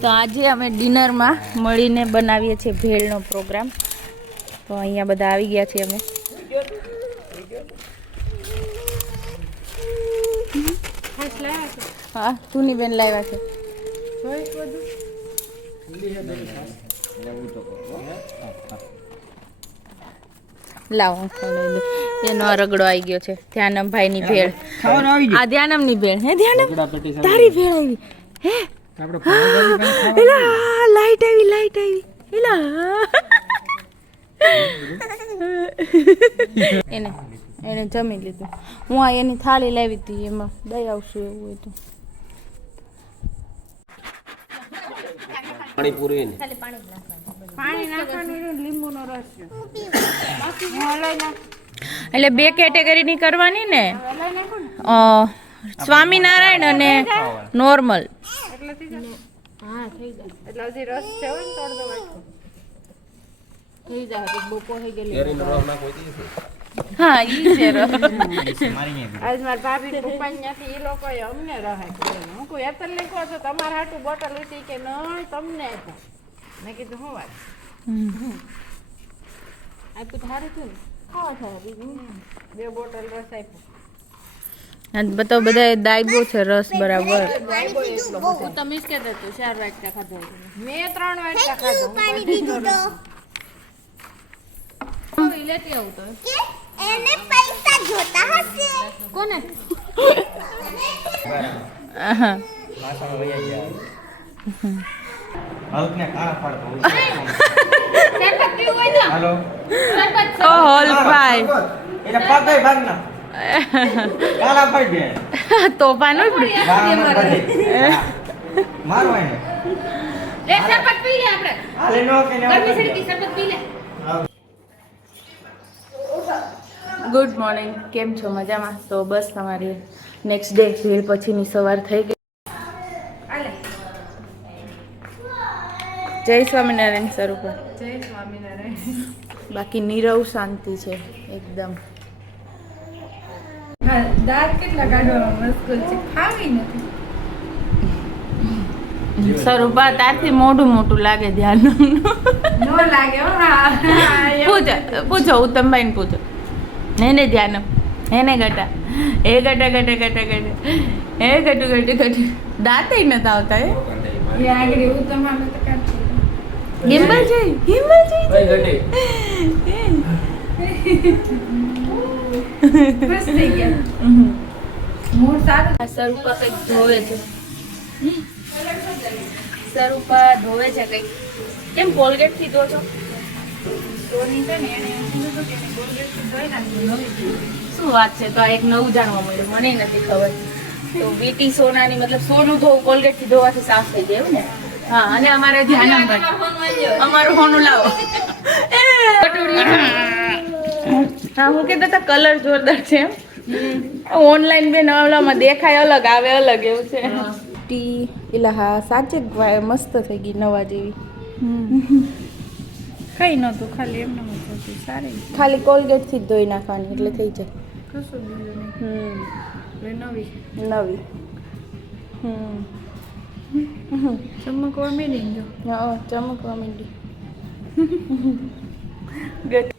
તો આજે અમે ડિનરમાં મળીને બનાવીએ છીએ ભેળનો પ્રોગ્રામ. તો અહીંયા બધા આવી ગયા છીએ અમે. હા તુની બેન લાવ્યા છે. લાવો હું એનો આ રગડો આવી ગયો છે ધ્યાનમભાઈ ની ભેળ આ ધ્યાનમની ભેળ હે ધ્યાનમ? તારી ભેળ આવી. હે? આપણે એલા લાઈટ આવી લાઈટ આવી. એલા. એને એને જમી લીધું. હું આ એની થાળી લાવી હતી એમાં દઈ આવશું એવું હોય તો. પાણીપુરી ને. એટલે બે કેટેગરીની કરવાની ને? સ્વામિનારાયણ અને નોર્મલ. કેરીનો રસ નાખો ઈ છે. હા ઈ છે રસ. આજ મારા ભાભી પપ્પા ત્યાંથી એ લોકોએ અમને રહાય હું કોઈ એતર ને કહો છો તમારે હાટું બોટલ લીધી કે નહીં તમને તો મેં કીધું શું વાત આ તો સારું થયું ને હા બીજું બે બોટલ રસ આપ્યો બતાવો બધા દાયબો છે રસ બરાબર. તમે જ કહેતા હતો ચાર વાટકા ખાધો મેં ત્રણ વાટકા ખાધો. પાણી પીધું તો. લેતી આવતો તો. એને પૈસા જોતા હશે? કોને? આહા. માસામાં વયા ગયા. હલ્કને કાળા પાડતો? હોય. શરબત પીવું હોય તો? હાલો. શરબત ઓ એટલે પગ ગઈ ભાગના. કાળા પાડી દે. તોફાન હોય પણ. ગાળામાં મારો એને એ શરબત પી લે આપણે. હાલે નો કે નો ગરમી સડી શરબત પી લે. ગુડ મોર્નિંગ કેમ છો? મજામાં? તો બસ તમારી નેક્સ્ટ ડે ભીડ પછીની સવાર થઈ ગઈ. જય સ્વામિનારાયણ સ્વરૂપ જય સ્વામિનારાયણ. બાકી નીરવ શાંતિ છે એકદમ. દાંત કેટલા કાઢવામાં મુશ્કેલ છે ખાવી નથી. સ્વરૂપા તારથી મોઢું મોટું લાગે ધ્યાન નો લાગે પૂછો પૂછો ઉત્તમભાઈને પૂછો એને ને ધ્યાન એને ગટા. એ ગટા ગટા ગટા ગટા. એ ગટુ ગટુ ગટુ. દાંતે નથી આવતા એ? આગળ ગિમ્બલ છે ગિમ્બલ છે સ્વરૂપા કંઈક ધોવે છે સ્વરૂપા ધોવે છે કંઈક કેમ કોલગેટથી ધો છો. શું વાત છે તો આ એક નવું જાણવા મળ્યું મને નથી ખબર તો વીટી સોનાની મતલબ સોનું ધોવું કોલગેટથી ધોવાથી સાફ થઈ જાય ને હા અને અમારે ધ્યાન અમારું હોનું લાવો. હા હું કહેતા હતા કલર જોરદાર છે ઓનલાઈન બેન નવલામાં દેખાય અલગ આવે અલગ એવું છે. ટી એટલે હા સાચે જ મસ્ત થઈ ગઈ નવા જેવી. કઈ નહોતું ખાલી એમ જ હતું સારી ખાલી કોલગેટથી જ ધોઈ નાખવાની એટલે થઈ જાય. કશું બીજું નહીં નવી. નવી. હમ. ચમકવા મીડી ચમકવા માંડી.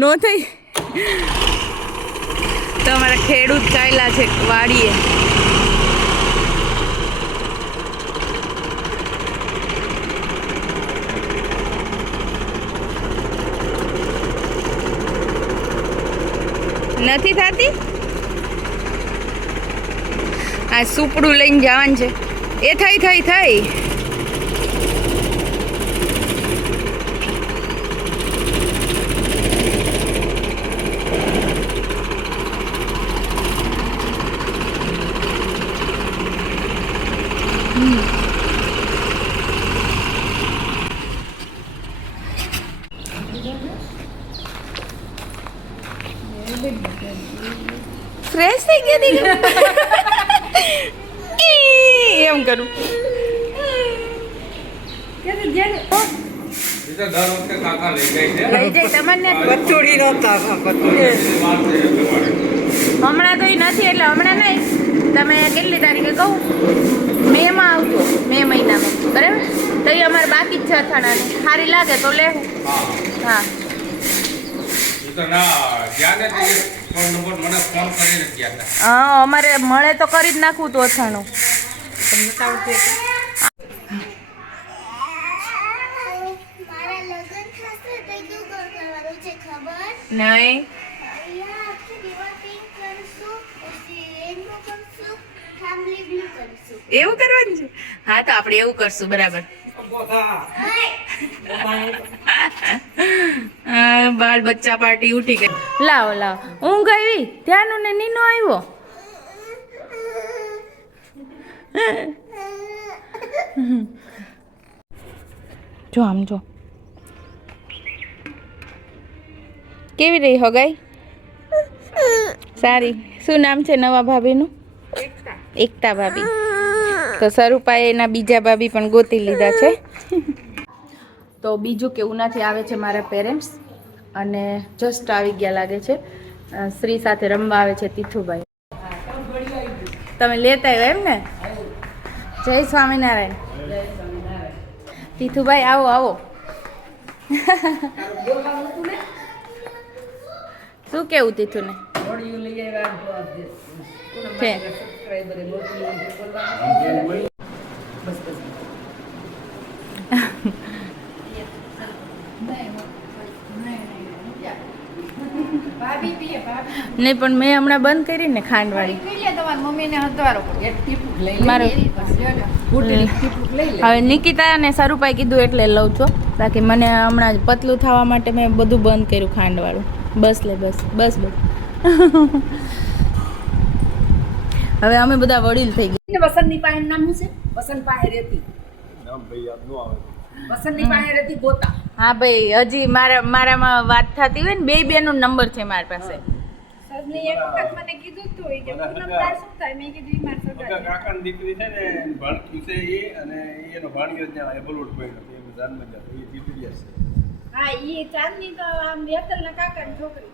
નો થઈ. તમારા ખેડૂત ચાલ્યા છે વાડીએ. નથી થતી? આ સુપડું લઈને જવાનું છે. એ થઈ થઈ થઈ. થઈ ગયા દીકરા એમ કરું. એ તો દર વખતે કાકા લઈ જાય છે. લઈ જાય તમને કચોડી નહોતા કચોડી હમણાં તો એ નથી એટલે હમણાં નહીં. તમે કેટલી તારીખે કહું? મેમાં આવજો મે મહિનામાં. બરાબર? તો એ અમારે બાકી જ છે અથાણાની. સારી લાગે તો લેવું. હા. હા અમારે મળે તો કરી જ નાખવું તો અથાણું મારા લગ્ન થશે તો તું ઘર કરવાનું છે ખબર નહીં. એવું કરવાનું છે? હા તો આપણે એવું કરશું બરાબર. બાળ બચ્ચા પાર્ટી ઉઠી ગઈ. લાવો લાવો. ઊંઘ આવી? ત્યાંનો ને નીનો આવ્યો? જો આમ જો. કેવી રહી હગાઈ? સારી. શું નામ છે નવા ભાભીનું? એકતા ભાભી. તો સ્વરૂપાએ એના બીજા ભાભી પણ ગોતી લીધા છે. તો બીજું કે ઉનાથી આવે છે મારા પેરેન્ટ્સ અને જસ્ટ આવી ગયા લાગે છે. શ્રી સાથે રમવા આવે છે તીથુભાઈ. તમે લેતા આવ્યો એમ ને જય સ્વામિનારાયણ. તીથુભાઈ આવો આવો. શું કેવું તીથુને? છે. ભાભી નહીં પણ મેં હમણાં બંધ કરી ને લઈ મારો- હવે નિકિતા અને સરુપાઈ કીધું એટલે લઉં છું. બાકી મને હમણાં જ પતલું થવા માટે મેં બધું બંધ કર્યું ખાંડવાળું. બસ લે બસ બસ બસ. હવે અમે બધા વડીલ થઈ ગયા. વસંતની પાસે નામ શું છે? વસંત પાસે રહેતી વસંતની પાસે રહેતી ગોતા. હા ભાઈ હજી મારા મારામાં વાત થતી હોય ને બે બેનો નંબર છે મારી પાસે. સજની એક વખત મને કીધું તું કે પૂનમ તાર શું થાય? મેં કીધું માર સગા કાકાની દીકરી છે ને ભણતી છે એ અને એનો ભાણિયો ત્યાં એબલોડ પડ્યો હતો જાનમાં જતો એ દીકરી છે. હા ઈ ચાંદની તો આમ વેતલના કાકાની છોકરી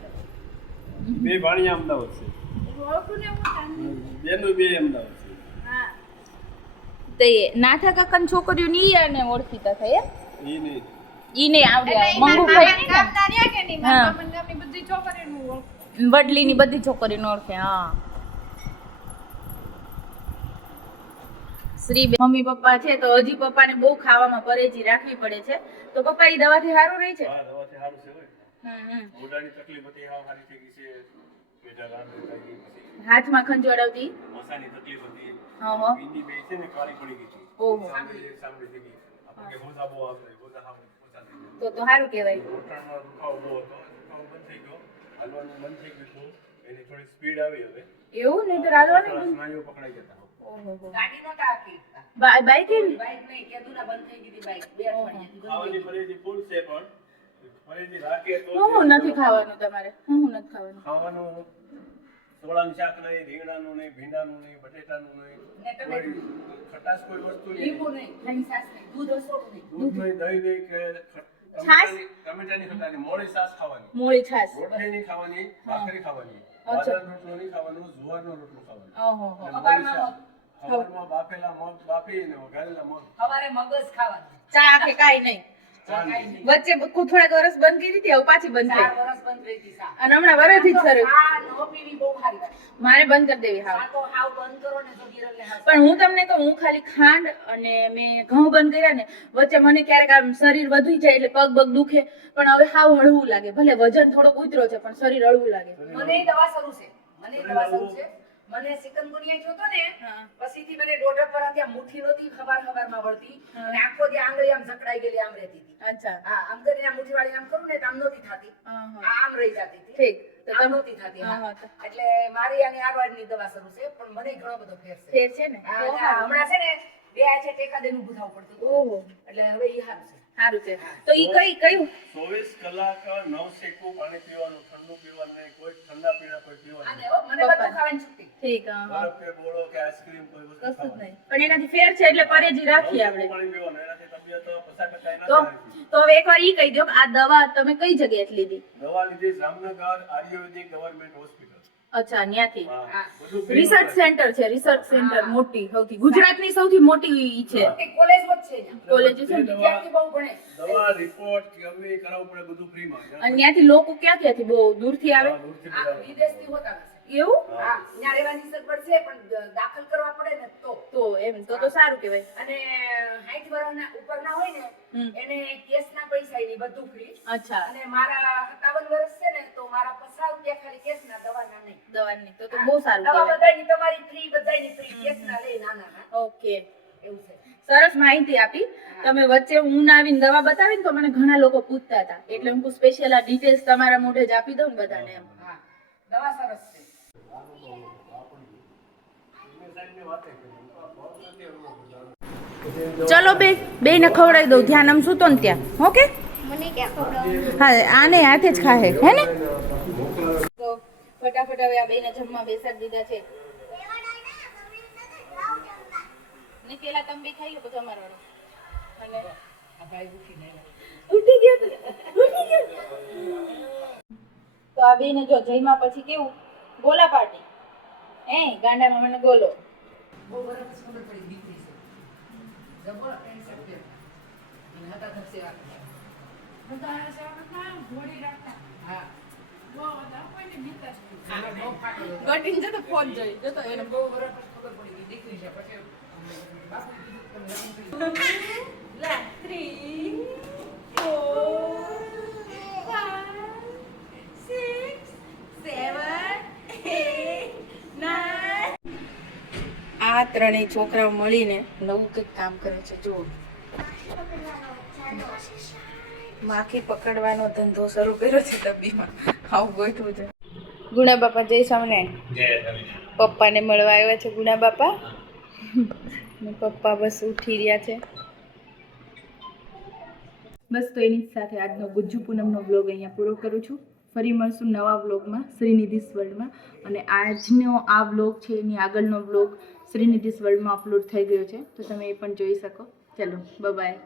બે ભાણિયા અમદાવાદ છે. બેનું બે અમદાવાદ તે નાથા કાકાની છોકરીઓ ની અને ઓળખીતા થાય એમ? એ નહીં. ઈ ને આવડે. ઈ મંગુભાઈ કે નહીં? મારા મામાની ગામની બધી છોકરીઓનું ઓળખું. વડલીની બધી છોકરીઓને ઓળખે હા. શ્રી મમ્મી પપ્પા છે તો હજી પપ્પાને બહુ ખાવામાં પરેજી રાખવી પડે છે. તો પપ્પા એ દવાથી સારું રહે છે? હા દવાથી સારું છે હમ, હમ. મોઢાની તકલીફ હતી હા સારી થઈ ગઈ છે. હાથમાં ખંજોડાવતી મસાની તકલીફ હતી. હા હા. ઈંડી બે છે ને કાળી પડી ગઈ હતી. ઓહો. સાંભળી સાંભળી થઈ ગઈ આપણને ગોઝા બહુ આવતા ગોઝા સાવ ઓછા તો તો સારું કહેવાય. ઘૂંટણનો દુખાવો બહુ હતો દુખાવો બંધ થઈ ગયો. હાલવાનું બંધ થઈ ગયું હતું. એની થોડી સ્પીડ આવી હવે. એવું? નહીં તો હાલવાનું સ્નાયુઓ પકડાઈ ગયા ઓહો ગાડી નતા આપી બાઈક? બાઈક નહીં કેદુના બંધ થઈ ગઈ હતી બાઈક. બે ફૂલ છે પણ. હું હું નથી ખાવાનું તમારે? હું હું નથી ખાવાનું? ખાવાનું સોળાનું શાક નહીં રીંગણાનું નહીં ભીંડાનું નહીં બટેટાનું નહીં. ને ટમેટું. કોઈ ખટાશ કોઈ વસ્તુ નહીં. લીંબુ નહીં ખાલી છાશ નહીં દૂધ દૂધ નહીં દહીં નહીં કે ટમેટાની ટમેટાની ખટાની મોળી છાશ ખાવાની. મોળી છાશ. રોટલી નહીં ખાવાની ભાખરી ખાવાની. બાજરાનો રોટલો નહીં ખાવાનું જુવારનો રોટલો ખાવાનો. બાફેલા મગ બાફી ને વઘારેલા મગ. સવારે મગજ ખાવાનું. ચા કે કાઈ નહીં. વચ્ચે બ- થોડાક વર્ષ બંધ કરી હતી હવે પાછી બંધ થઈ. વર્ષ બંધ રહી હતી અને હમણાં વરસથી જ શરૂ. ચા પીવી બહુ સારી મારે બંધ કરી દેવી હા. તો હાવ બંધ કરો ને તો ગિરલને પણ હું તમને કહું હું ખાલી ખાંડ અને મેં ઘઉં બંધ કર્યા ને વચ્ચે મને ક્યારેક આમ શરીર વધી જાય એટલે પગ બગ દુખે પણ હવે હાવ હળવું લાગે. ભલે વજન થોડોક ઉતરો છે પણ શરીર હળવું લાગે. મને દવા શરૂ છે. મને દવા શરૂ છે. મને સિકંદુનિયા જોતો ને પછીથી મને દોઢક અઠવાડિયા ત્યાં મુઠ્ઠી નહોતી ખબર ખબરમાં વળતી. અને આખો જે આંગળી આમ જકડાઈ ગયેલી આમ રહેતી હતી. અચ્છા. હા આમ કરીને આમ મુઠ્ઠી વાળી આમ કરું ને તો આમ નહોતી થતી. આમ રહી જતી હતી. ઠીક. નહોતી થતી એટલે મારી આની આરવાડની દવા શરૂ છે પણ મને ઘણો બધો ફેર છે. ફેર છે ને. હમણાં છે ને બે આ છે ટેકા દેનું બુધાવું પડતું એટલે હવે એ સારું છે. સારું છે. તો ઈ કઈ કયું? ચોવીસ કલાક નવશેકું પાણી પીવાનું ઠંડુ પીવાનું નહીં કોઈ ઠંડા પીણા કોઈ પીવાનું અને મને બધું ખાવાની છૂટી. ઠીક હા બરફ કે આઈસ્ક્રીમ કોઈ વસ્તુ કશું નહીં. પણ એનાથી ફેર છે એટલે પરેજી રાખીએ આપણે. પાણી પીવાનું એનાથી તબિયત પસાર કરતા એના તો તો હવે એકવાર ઈ કહી દો કે આ દવા તમે કઈ જગ્યાએથી લીધી? દવા લીધી જામનગર આયુર્વેદિક ગવર્મેન્ટ હોસ્પિટલ. અચ્છા free રિસર્ચ સેન્ટર છે રિસર્ચ સેન્ટર મોટી સૌથી. ગુજરાતની સૌથી મોટી છે. મોટી છે કોલેજ છે વિદ્યાર્થી બહુ ભણે. દવા રિપોર્ટ કે કરાવવું પડે બધું ફ્રીમાં અને ત્યાંથી લોકો ક્યાં ક્યાંથી બહુ દૂરથી આવે. વિદેશથી હોતા એવું? હા. ત્યાં રહેવાની સગવડ છે પણ દાખલ કરવા પડે ને તો. તો એમ તો તો સારું કહેવાય. અને સાઠ વર્ષના ઉપરના હોય ને એને કેસના પૈસા એની બધું ફ્રી અચ્છા. અને મારા સત્તાવન વર્ષ છે ને તો મારા પચાસ રૂપિયા ખાલી કેસના દવાના નહીં. દવાની તો તો બહુ સારું કહેવાય. બધાયની તમારી ફ્રી બધાની ફ્રી કેસના લે નાના ના ઓકે. એવું છે. સરસ માહિતી આપી. તમે વચ્ચે હું ના આવીને દવા બતાવી તો મને ઘણા લોકો પૂછતા હતા. એટલે હું સ્પેશિયલ આ ડિટેલ્સ તમારા મોઢે જ આપી દઉં બધાને એમ. હા. દવા સરસ છે. ચલો બે બે ને ખવડાવી દઉં. ધ્યાન આમ સૂતો ને ત્યાં. ઓકે? મને ક્યાં ખવડાવવાનું? હા આને હાથે જ ખાહે. હે ને? ફટાફટ હવે આ બેને જમવા બેસાડી દીધા છે. ને પેલા તમે બી ખાઈ લો પછી અમારો અને આ ભાઈ ઉઠીને ઉઠી ગયો તો, ઉઠી ગયો. તો આ બેને જો જઈમાં પછી કેવું? ગોલા પાર્ટી એ ગાંડામાં મને ગોલો. બહુ વર્ષ ખબર પડી દીકરી છે. જબો ફ્રેન્ડ સાથે. એને હતા થશે આ હા હા, બહુ રાખતા. હતો. ગટીને જતો ફોન જોઈ જતો એને એને બહુ વર્ષ ખબર પડી કે દીકરી છે પછી બાપુ કીધું કે લગ્ન થઈ ગયા. લા three four five six seven eight nine આ ત્રણેય છોકરાઓ મળીને નવું કંઈક કામ કરે છે જુઓ. માખી પકડવાનો ધંધો શરૂ કર્યો છે ડબ્બીમાં ગોઠવું છે. ગુણા બાપા જય સ્વામિનારાયણ પપ્પાને મળવા આવ્યા છે ગુણા બાપા. ને પપ્પા બસ ઉઠી રહ્યા છે. બસ તો એની સાથે આજનો ગુજ્જુ પૂનમનો બ્લોગ અહીંયા પૂરો કરું છું. ફરી મળશું નવા બ્લોગમાં શ્રીનિધિસ વર્લ્ડમાં. અને આજનો આ બ્લોગ છે એની આગળનો બ્લોગ શ્રીનિધિસ વર્લ્ડમાં અપલોડ થઈ ગયો છે. તો તમે એ પણ જોઈ શકો. ચલો બાય